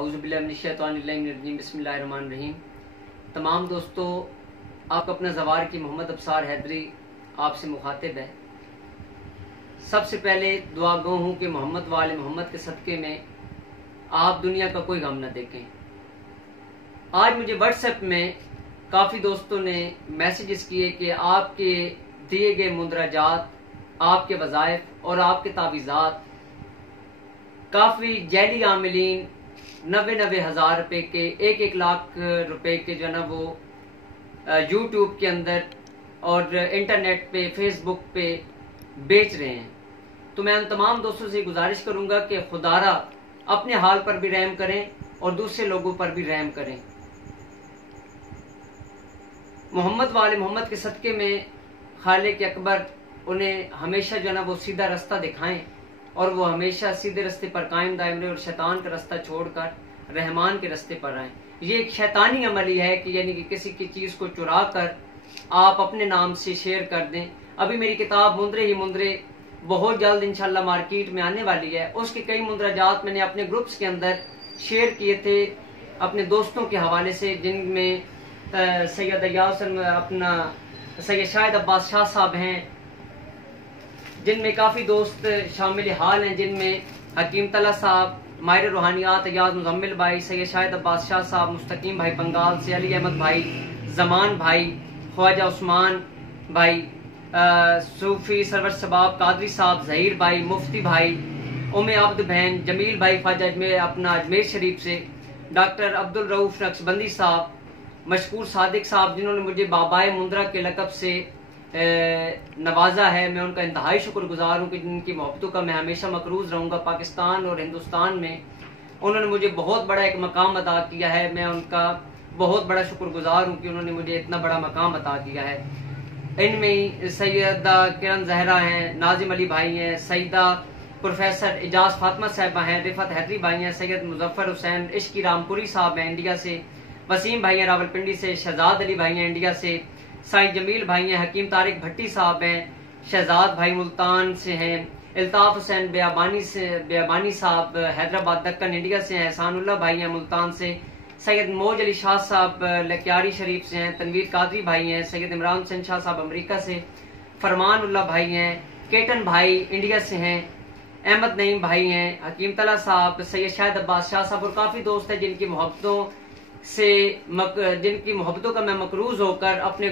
औज़ुबिल्लाहिमिनश्शैतानिर्रजीम बिस्मिल्लाहिर्रहमानिर्रहीम। तमाम दोस्तों, आप अपना ज़वार की मोहम्मद अबसार हैदरी आपसे मुखातिब है। सबसे पहले दुआ गो हूँ कि मोहम्मद वाले मोहम्मद के सदक़े में आप दुनिया का कोई गम न देखें। आज मुझे व्हाट्सएप में काफ़ी दोस्तों ने मैसेजेस किए कि आपके दिए गए मुंदराजात, आपके वज़ाइफ और आपके तावीज़ात काफ़ी जैली आमिलीन 90,000 रुपए के 1-1 लाख रुपए के जो है ना वो यूट्यूब के अंदर और इंटरनेट पे फेसबुक पे बेच रहे हैं। तो मैं उन तमाम दोस्तों से गुजारिश करूंगा कि खुदारा अपने हाल पर भी रहम करें और दूसरे लोगों पर भी रहम करें। मोहम्मद वाले मोहम्मद के सदक़े में खालिक अकबर उन्हें हमेशा जो है ना वो सीधा रास्ता दिखाएं और वो हमेशा सीधे रास्ते पर कायम दायम रहे और शैतान का रास्ता छोड़कर रहमान के रास्ते पर आए। ये एक शैतानी अमली है कि यानी कि किसी की चीज को चुरा कर आप अपने नाम से शेयर कर दें। अभी मेरी किताब मुंदरे ही मुंदरे बहुत जल्द इंशाल्लाह मार्केट में आने वाली है। उसके कई मुंदराजात मैंने अपने ग्रुप्स के अंदर शेयर किए थे अपने दोस्तों के हवाले से, जिनमें सैयद यासन अपना सैयद शाहिद अब्बास शाह साहब हैं, जिनमें काफ़ी दोस्त शामिल हाल हैं, जिनमें हकीम तला साहब, माहिर रूहानियात अयाज मुजम्मिल भाई, सैयद शाहिद अब्बास शाह साहब, मुस्तकीम भाई बंगाल से, अली अहमद भाई, जमान भाई, ख्वाजा उस्मान भाई, सूफी सरवर सबाब कादरी साहब, जहीर भाई, मुफ्ती भाई, उम्मे अब्द बहन, जमील भाई ख्वाजा अपना अजमेर शरीफ से, डॉक्टर अब्दुल रऊफ नक्शबंदी साहब, मशकूर सादिक साहब, जिन्होंने मुझे बाबाए मुंदरा के लकब से नवाजा है। मैं उनका इंतहाई शुक्रगुजार हूँ कि जिनकी मोहब्बतों का मैं हमेशा मकरूज रहूँगा। पाकिस्तान और हिंदुस्तान में उन्होंने मुझे बहुत बड़ा एक मकाम अता किया है। मैं उनका बहुत बड़ा शुक्रगुजार हूँ कि उन्होंने मुझे इतना बड़ा मकाम अता किया है। इनमें ही सैयदा किरण जहरा हैं, नाजिम अली भाई हैं, सईदा प्रोफेसर एजाज फातिमा साहिबा हैं, रिफत हैदरी भाई हैं, सैयद मुजफ्फर हुसैन इश्की रामपुरी साहब हैं इंडिया से, वसीम भाई हैं रावलपिंडी से, शहजाद अली भाई हैं इंडिया से, साईं जमील भाई हैं, हकीम तारिक भट्टी साहब हैं, शहजाद भाई मुल्तान से हैं, इल्ताफ हुसैन बेयाबानी साहब हैदराबाद दक्कन इंडिया से हैं, एहसानुल्लाह भाई हैं मुल्तान से, सैयद मौज अली शाह साहब लक्यारी शरीफ से हैं, तनवीर कादरी भाई हैं, सैयद इमरान हुसैन शाह साहब अमरीका से, फरमानुल्लाह भाई हैं, केटन भाई इंडिया से हैं, अहमद नईम भाई हैं, हकीम तला साहब, सैयद शाहिद अब्बास शाह साहब और काफ़ी दोस्त हैं जिनकी मोहब्बतों का मैं मकरूज होकर अपने